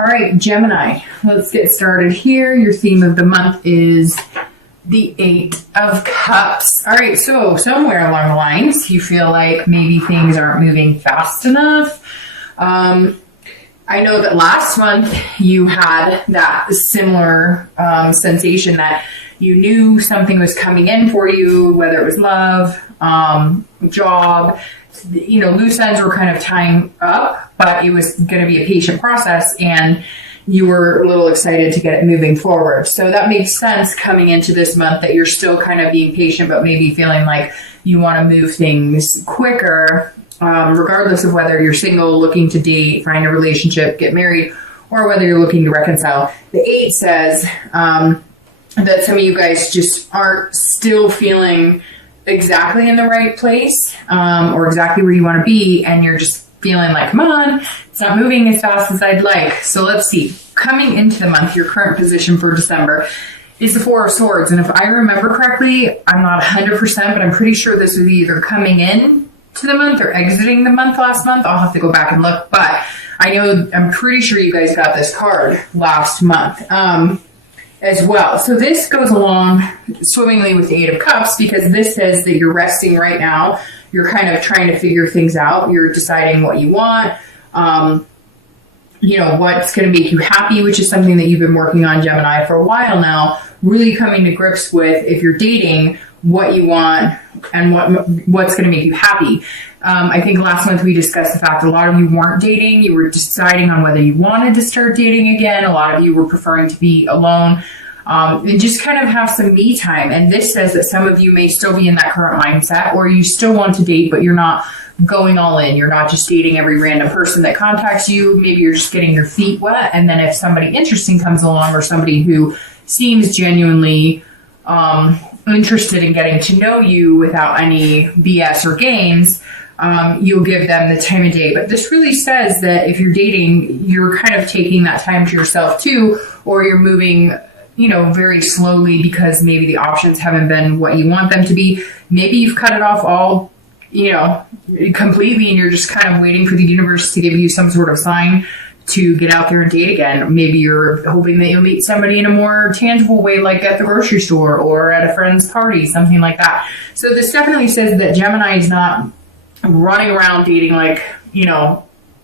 All right, Gemini, let's get started here. Your theme of the month is the Eight of Cups. All right, so somewhere along the lines, you feel like maybe things aren't moving fast enough. I know that last month you had that similar sensation that you knew something was coming in for you, whether it was love, job, loose ends were kind of tying up, but it was going to be a patient process and you were a little excited to get it moving forward. So that makes sense coming into this month that you're still kind of being patient, but maybe feeling like you want to move things quicker, regardless of whether you're single, looking to date, find a relationship, get married, or whether you're looking to reconcile. The 8 says that some of you guys just aren't still feeling exactly in the right place or exactly where you want to be, and you're just feeling like, come on, it's not moving as fast as I'd like. So let's see. Coming into the month, your current position for December is the 4 of Swords. And if I remember correctly, I'm not 100%, but I'm pretty sure this was either coming in to the month or exiting the month last month. I'll have to go back and look, but I'm pretty sure you guys got this card last month as well. So this goes along swimmingly with the 8 of Cups because this says that you're resting right now. You're kind of trying to figure things out. You're deciding what you want, what's going to make you happy, which is something that you've been working on, Gemini, for a while now, really coming to grips with, if you're dating, what you want and what's going to make you happy. I think last month we discussed the fact that a lot of you weren't dating. You were deciding on whether you wanted to start dating again. A lot of you were preferring to be alone and just kind of have some me time. And this says that some of you may still be in that current mindset, or you still want to date, but you're not going all in. You're not just dating every random person that contacts you. Maybe you're just getting your feet wet. And then if somebody interesting comes along, or somebody who seems genuinely interested in getting to know you without any BS or games, you'll give them the time of day. But this really says that if you're dating, you're kind of taking that time to yourself too, or you're moving very slowly because maybe the options haven't been what you want them to be. Maybe you've cut it off all, completely, and you're just kind of waiting for the universe to give you some sort of sign to get out there and date again. Maybe you're hoping that you'll meet somebody in a more tangible way, like at the grocery store or at a friend's party, something like that. So this definitely says that Gemini is not running around dating like,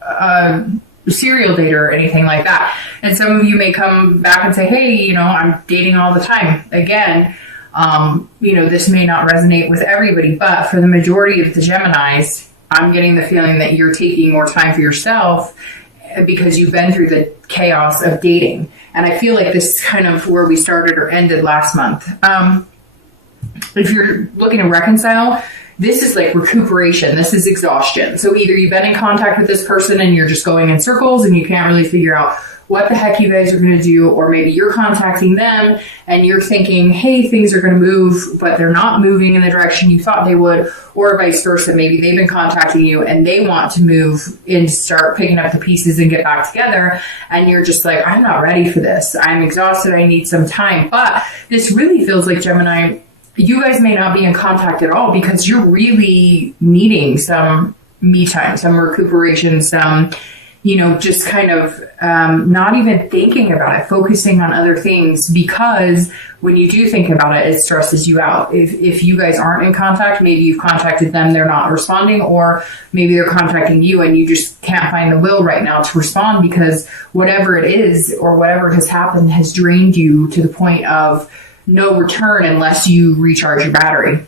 a serial dater or anything like that. And some of you may come back and say, hey, I'm dating all the time. Again, this may not resonate with everybody, but for the majority of the Geminis, I'm getting the feeling that you're taking more time for yourself because you've been through the chaos of dating. And I feel like this is kind of where we started or ended last month. If you're looking to reconcile, this is like recuperation. This is exhaustion. So either you've been in contact with this person and you're just going in circles and you can't really figure out what the heck you guys are going to do, or maybe you're contacting them and you're thinking, hey, things are going to move, but they're not moving in the direction you thought they would, or vice versa. Maybe they've been contacting you and they want to move and start picking up the pieces and get back together. And you're just like, I'm not ready for this. I'm exhausted. I need some time. But this really feels like, Gemini, you guys may not be in contact at all because you're really needing some me time, some recuperation, some, just kind of not even thinking about it, focusing on other things, because when you do think about it, it stresses you out. If you guys aren't in contact, maybe you've contacted them, they're not responding, or maybe they're contacting you and you just can't find the will right now to respond because whatever it is or whatever has happened has drained you to the point of no return unless you recharge your battery.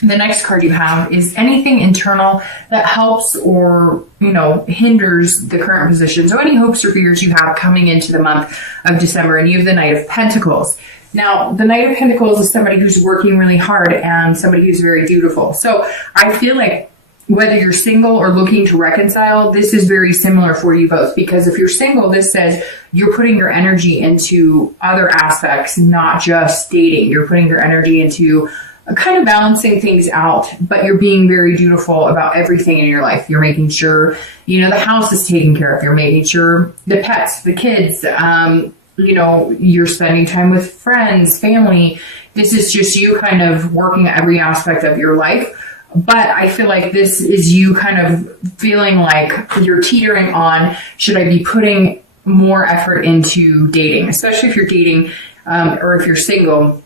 The next card you have is anything internal that helps or, hinders the current position. So any hopes or fears you have coming into the month of December, and you have the Knight of Pentacles. Now, the Knight of Pentacles is somebody who's working really hard and somebody who's very dutiful. So I feel like whether you're single or looking to reconcile, this is very similar for you both. Because if you're single, this says you're putting your energy into other aspects, not just dating. You're putting your energy into kind of balancing things out, but you're being very dutiful about everything in your life. You're making sure, the house is taken care of. You're making sure the pets, the kids, you're spending time with friends, family. This is just you kind of working every aspect of your life. But I feel like this is you kind of feeling like you're teetering on, should I be putting more effort into dating, especially if you're dating or if you're single,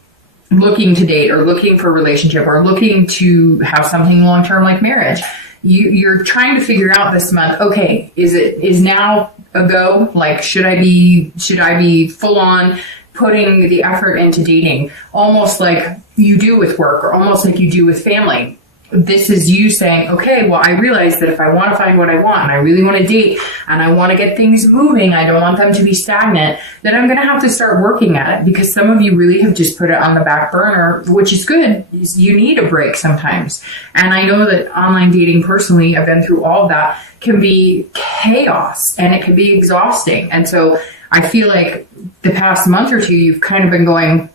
looking to date or looking for a relationship or looking to have something long-term like marriage. You're trying to figure out this month, okay, is now a go? Like, should I be full on putting the effort into dating, almost like you do with work or almost like you do with family? This is you saying, okay, well, I realize that if I want to find what I want and I really want to date and I want to get things moving, I don't want them to be stagnant, then I'm going to have to start working at it, because some of you really have just put it on the back burner, which is good. You need a break sometimes. And I know that online dating, personally, I've been through all of that, can be chaos and it can be exhausting. And so I feel like the past month or two, you've kind of been going,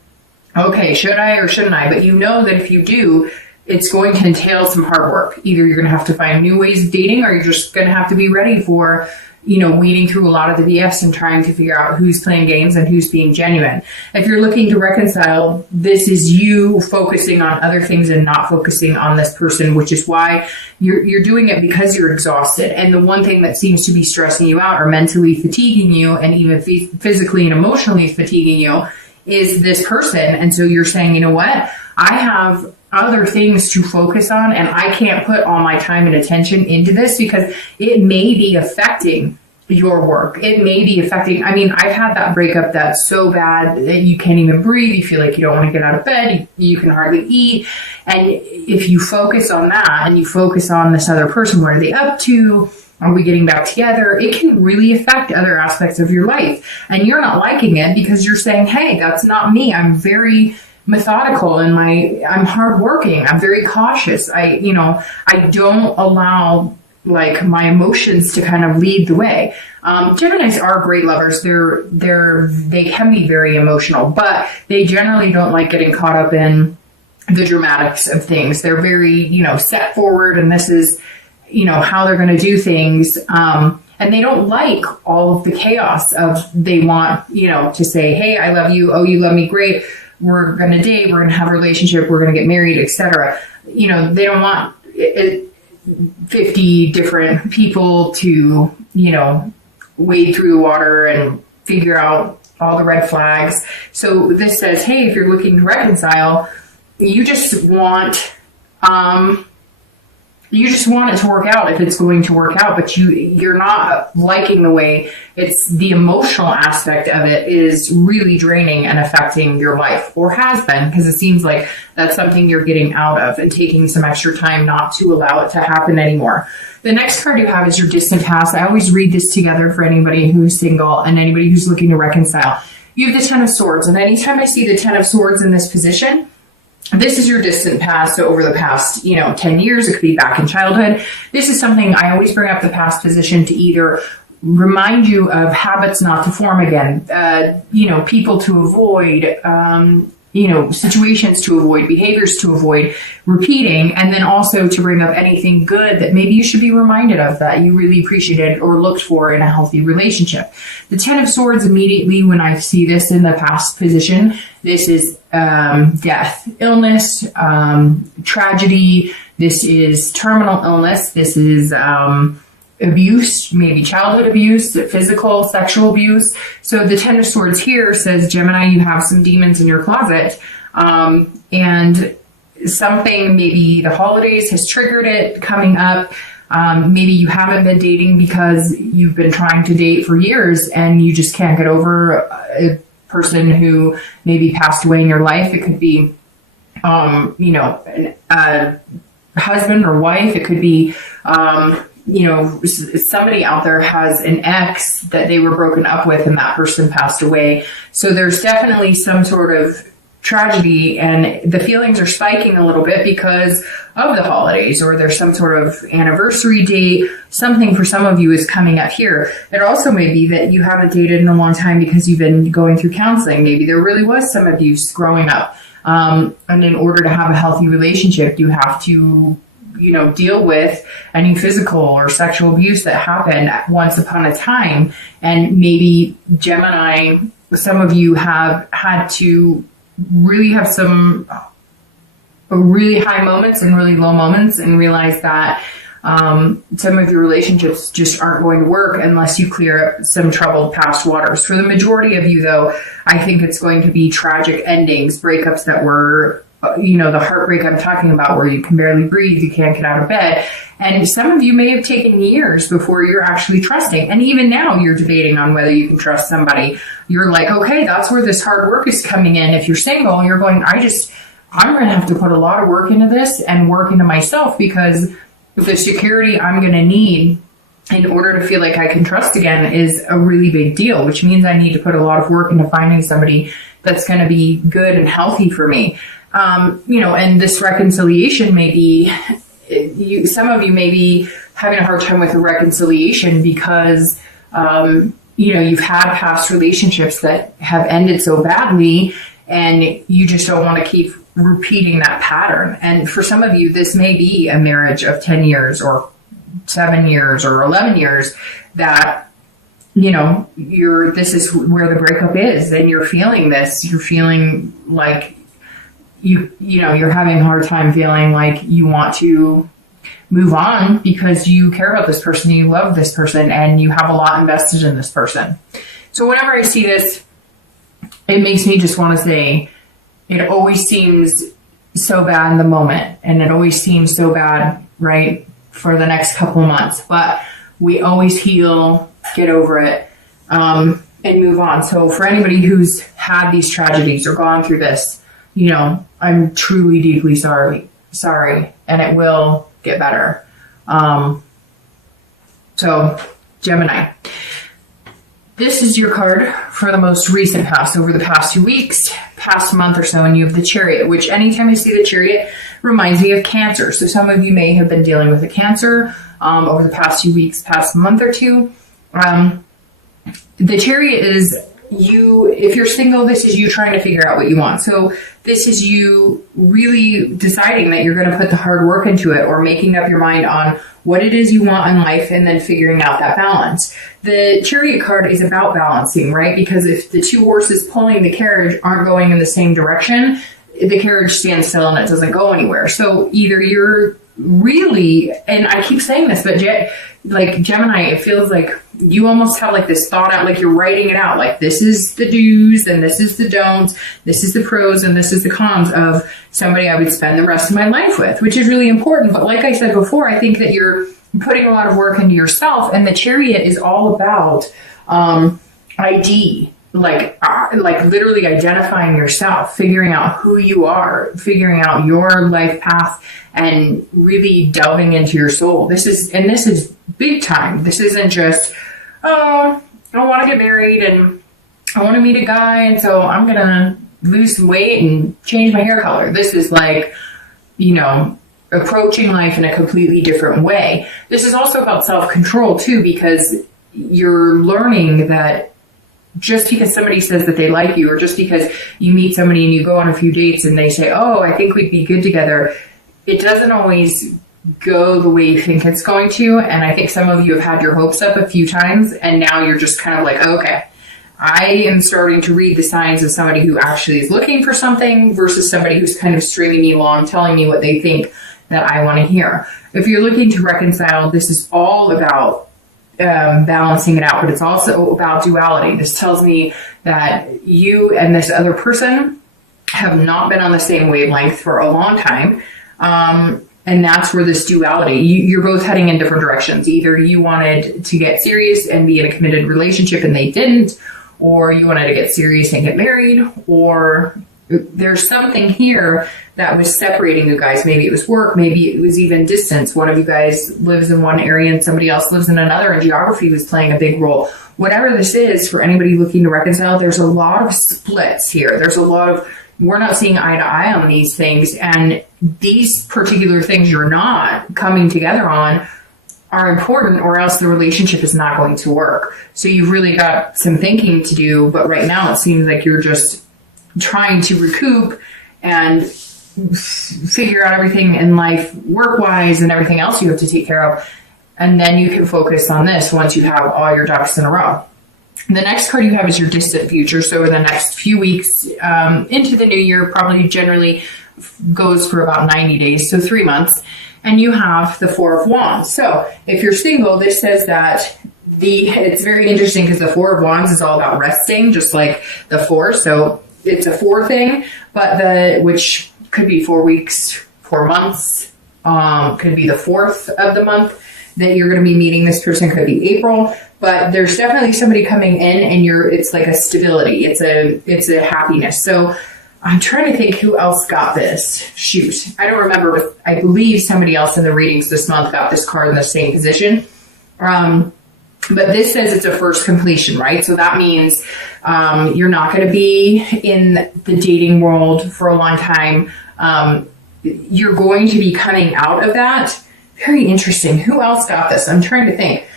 okay, should I or shouldn't I? But you know that if you do, it's going to entail some hard work. Either you're going to have to find new ways of dating, or you're just going to have to be ready for, weeding through a lot of the BS and trying to figure out who's playing games and who's being genuine. If you're looking to reconcile, this is you focusing on other things and not focusing on this person, which is why you're doing it, because you're exhausted. And the one thing that seems to be stressing you out or mentally fatiguing you and even physically and emotionally fatiguing you is this person. And so you're saying, you know what? I have other things to focus on, and I can't put all my time and attention into this because it may be affecting your work. It may be affecting, I've had that breakup that's so bad that you can't even breathe. You feel like you don't want to get out of bed. You can hardly eat. And if you focus on that and you focus on this other person, what are they up to? Are we getting back together? It can really affect other aspects of your life. And you're not liking it because you're saying, hey, that's not me. I'm very methodical and I'm hardworking. I'm very cautious. I don't allow my emotions to kind of lead the way. Geminis are great lovers. They can be very emotional, but they generally don't like getting caught up in the dramatics of things. They're very, set forward, and this is, how they're going to do things. And they don't like all of the chaos of, they want, to say, hey, I love you. Oh, you love me. Great. We're going to date. We're going to have a relationship. We're going to get married, etc. They don't want 50 different people to, wade through the water and figure out all the red flags. So this says, hey, if you're looking to reconcile, you just want it to work out if it's going to work out, but you're not liking the way it's, the emotional aspect of it is really draining and affecting your life, or has been, because it seems like that's something you're getting out of and taking some extra time not to allow it to happen anymore. The next card you have is your distant past. I always read this together for anybody who's single and anybody who's looking to reconcile. You have the Ten of Swords, and anytime I see the Ten of Swords in this position, this is your distant past over the past, 10 years. It could be back in childhood. This is something I always bring up, the past position, to either remind you of habits not to form again, people to avoid, situations to avoid, behaviors to avoid repeating, and then also to bring up anything good that maybe you should be reminded of that you really appreciated or looked for in a healthy relationship. The Ten of Swords, immediately when I see this in the past position, this is death, illness, tragedy. This is terminal illness. This is abuse, maybe childhood abuse, physical, sexual abuse. So the Ten of Swords here says, Gemini, you have some demons in your closet, and something, maybe the holidays has triggered it coming up. Maybe you haven't been dating because you've been trying to date for years and you just can't get over a person who maybe passed away in your life. It could be, a husband or wife. It could be, somebody out there has an ex that they were broken up with and that person passed away. So there's definitely some sort of tragedy, and the feelings are spiking a little bit because of the holidays, or there's some sort of anniversary date. Something for some of you is coming up here. It also may be that you haven't dated in a long time because you've been going through counseling. Maybe there really was some abuse growing up. And in order to have a healthy relationship, you have to deal with any physical or sexual abuse that happened once upon a time. And maybe Gemini, some of you have had to really have some really high moments and really low moments and realize that some of your relationships just aren't going to work unless you clear up some troubled past waters. For the majority of you, though, I think it's going to be tragic endings, breakups that were, the heartbreak I'm talking about, where you can barely breathe, you can't get out of bed. And some of you may have taken years before you're actually trusting. And even now you're debating on whether you can trust somebody. You're like, okay, that's where this hard work is coming in. If you're single, you're going, I'm going to have to put a lot of work into this and work into myself, because the security I'm going to need in order to feel like I can trust again is a really big deal, which means I need to put a lot of work into finding somebody that's going to be good and healthy for me. And this reconciliation may be, some of you may be having a hard time with a reconciliation because, you've had past relationships that have ended so badly, and you just don't want to keep repeating that pattern. And for some of you, this may be a marriage of 10 years or 7 years or 11 years that, this is where the breakup is, and you're feeling this. You're feeling like you're having a hard time feeling like you want to move on because you care about this person, you love this person, and you have a lot invested in this person. So whenever I see this, it makes me just want to say, it always seems so bad in the moment, and it always seems so bad, right, for the next couple of months. But we always heal, get over it, and move on. So for anybody who's had these tragedies or gone through this, I'm truly deeply sorry, and it will get better. So Gemini, this is your card for the most recent past, over the past 2 weeks, past month or so, and you have the Chariot, which anytime I see the Chariot reminds me of Cancer. So some of you may have been dealing with a Cancer over the past 2 weeks, past month or two. The Chariot is you, if you're single, this is you trying to figure out what you want. So this is you really deciding that you're going to put the hard work into it, or making up your mind on what it is you want in life, and then figuring out that balance. The Chariot card is about balancing, right? Because if the two horses pulling the carriage aren't going in the same direction, the carriage stands still and it doesn't go anywhere. So either you're really, and I keep saying this, but like Gemini, it feels like you almost have like this thought out, like you're writing it out, like this is the do's and this is the don'ts, this is the pros and this is the cons of somebody I would spend the rest of my life with, which is really important. But like I said before, I think that you're putting a lot of work into yourself, and the Chariot is all about ID, like literally identifying yourself, figuring out who you are, figuring out your life path, and really delving into your soul. This is big time. This isn't just, I want to get married and I want to meet a guy, and so I'm going to lose some weight and change my hair color. This is like, approaching life in a completely different way. This is also about self-control too, because you're learning that just because somebody says that they like you, or just because you meet somebody and you go on a few dates and they say, oh, I think we'd be good together, it doesn't always go the way you think it's going to. And I think some of you have had your hopes up a few times, and now you're just kind of like, okay, I am starting to read the signs of somebody who actually is looking for something versus somebody who's kind of stringing me along, telling me what they think that I want to hear. If you're looking to reconcile, this is all about balancing it out, but it's also about duality. This tells me that you and this other person have not been on the same wavelength for a long time. And that's where this duality, you're both heading in different directions. Either you wanted to get serious and be in a committed relationship and they didn't, or you wanted to get serious and get married, or there's something here that was separating you guys. Maybe it was work, maybe it was even distance. One of you guys lives in one area and somebody else lives in another, and geography was playing a big role. Whatever this is, for anybody looking to reconcile, there's a lot of splits here. There's a lot of, we're not seeing eye to eye on these things, and these particular things you're not coming together on are important, or else the relationship is not going to work. So you've really got some thinking to do, but right now it seems like you're just trying to recoup and figure out everything in life, work-wise, and everything else you have to take care of. And then you can focus on this once you have all your ducks in a row. The next card you have is your distant future. So in the next few weeks into the new year, probably generally goes for about 90 days, so 3 months. And you have the Four of Wands. So if you're single, this says that it's very interesting because the Four of Wands is all about resting, just like the Four. So it's a 4 thing, but which could be 4 weeks, 4 months, could be the 4th of the month that you're going to be meeting this person, could be April, but there's definitely somebody coming in and it's like a stability. It's a happiness. So I'm trying to think who else got this. Shoot. I don't remember, but I believe somebody else in the readings this month got this card in the same position. But this says it's a first completion, right? So that means you're not going to be in the dating world for a long time. You're going to be coming out of that. Very interesting. Who else got this? I'm trying to think.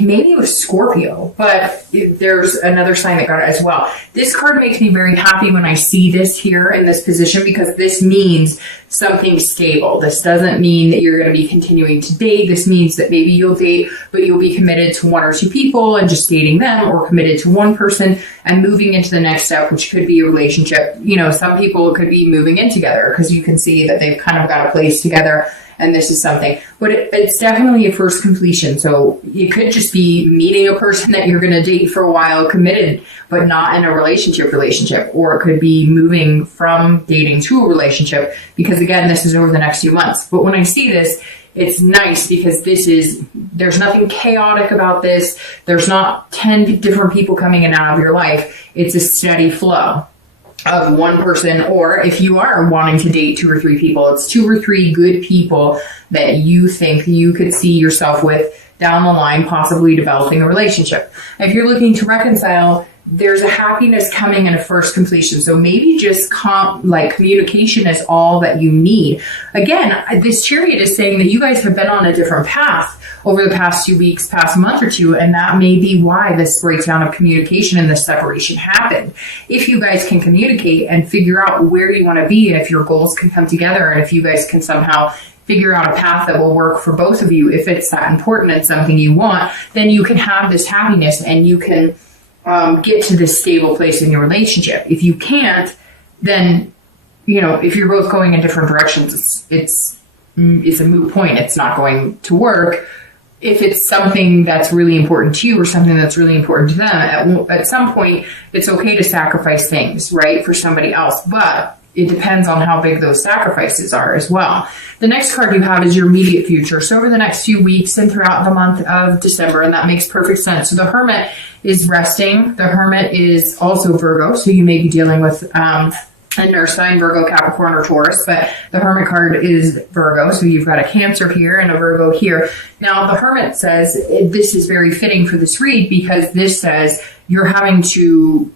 Maybe it was Scorpio, but there's another sign that got it as well. This card makes me very happy when I see this here in this position, because this means something stable. This doesn't mean that you're going to be continuing to date. This means that maybe you'll date, but you'll be committed to 1 or 2 people and just dating them, or committed to one person and moving into the next step, which could be a relationship. You know, some people could be moving in together because you can see that they've kind of got a place together. And this is something, but it's definitely a first completion. So you could just be meeting a person that you're going to date for a while, committed, but not in a relationship, or it could be moving from dating to a relationship, because again, this is over the next few months. But when I see this, it's nice because there's nothing chaotic about this. There's not 10 different people coming in and out of your life. It's a steady flow of one person, or if you are wanting to date 2 or 3 people, it's 2 or 3 good people that you think you could see yourself with down the line, possibly developing a relationship. If you're looking to reconcile, there's a happiness coming in a first completion. So maybe just communication is all that you need. Again, this Chariot is saying that you guys have been on a different path over the past few weeks, past month or two, and that may be why this breakdown of communication and this separation happened. If you guys can communicate and figure out where you want to be, and if your goals can come together, and if you guys can somehow figure out a path that will work for both of you, if it's that important and something you want, then you can have this happiness and you can get to this stable place in your relationship. If you can't, then, you know, if you're both going in different directions, it's a moot point. It's not going to work. If it's something that's really important to you or something that's really important to them, at some point, it's okay to sacrifice things, right, for somebody else. But it depends on how big those sacrifices are as well. The next card you have is your immediate future. So over the next few weeks and throughout the month of December, and that makes perfect sense. So the Hermit is resting. The Hermit is also Virgo, so you may be dealing with a nurse sign, Virgo, Capricorn, or Taurus, but the Hermit card is Virgo, so you've got a Cancer here and a Virgo here. Now, the Hermit says this is very fitting for this read, because this says you're having to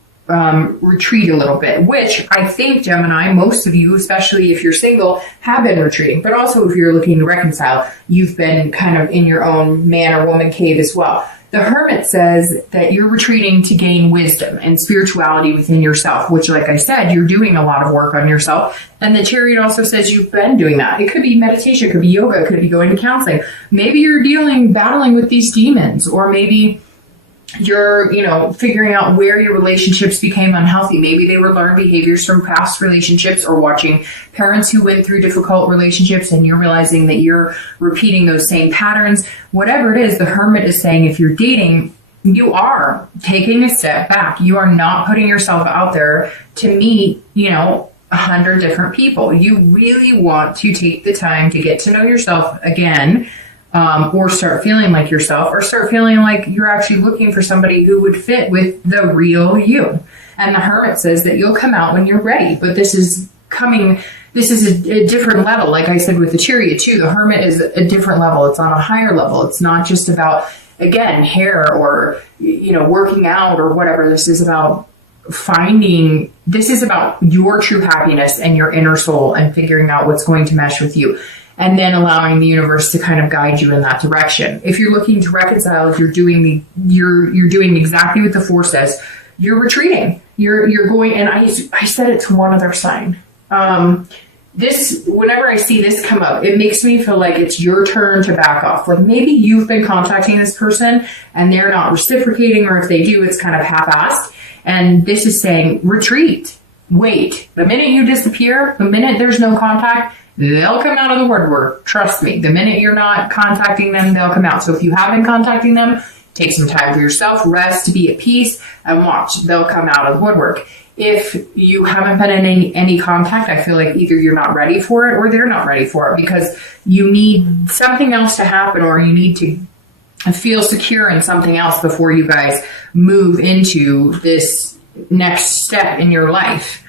retreat a little bit, which I think, Gemini, most of you, especially if you're single, have been retreating. But also if you're looking to reconcile, you've been kind of in your own man or woman cave as well. The Hermit says that you're retreating to gain wisdom and spirituality within yourself, which, like I said, you're doing a lot of work on yourself. And the Chariot also says you've been doing that. It could be meditation, it could be yoga, it could be going to counseling. Maybe you're battling with these demons, or maybe you're, figuring out where your relationships became unhealthy. Maybe they were learned behaviors from past relationships, or watching parents who went through difficult relationships, and you're realizing that you're repeating those same patterns. Whatever it is, the Hermit is saying if you're dating, you are taking a step back. You are not putting yourself out there to meet, 100 different people. You really want to take the time to get to know yourself again, or start feeling like yourself, or start feeling like you're actually looking for somebody who would fit with the real you. And the Hermit says that you'll come out when you're ready, but this is a different level. Like I said with the Chariot too, the Hermit is a different level. It's on a higher level. It's not just about, again, hair or, working out or whatever. This is about your true happiness and your inner soul, and figuring out what's going to mesh with you, and then allowing the universe to kind of guide you in that direction. If you're looking to reconcile, if you're doing exactly what the 4 says, you're retreating. You're going, and I said it to one other sign. Whenever I see this come up, it makes me feel like it's your turn to back off. Like maybe you've been contacting this person and they're not reciprocating, or if they do, it's kind of half-assed. And this is saying retreat. wait. The minute you disappear, the minute there's no contact, they'll come out of the woodwork. Trust me. The minute you're not contacting them, they'll come out. So if you have been contacting them, take some time for yourself, rest, be at peace, and watch. They'll come out of the woodwork. If you haven't been in any contact, I feel like either you're not ready for it or they're not ready for it, because you need something else to happen, or you need to feel secure in something else before you guys move into this next step in your life.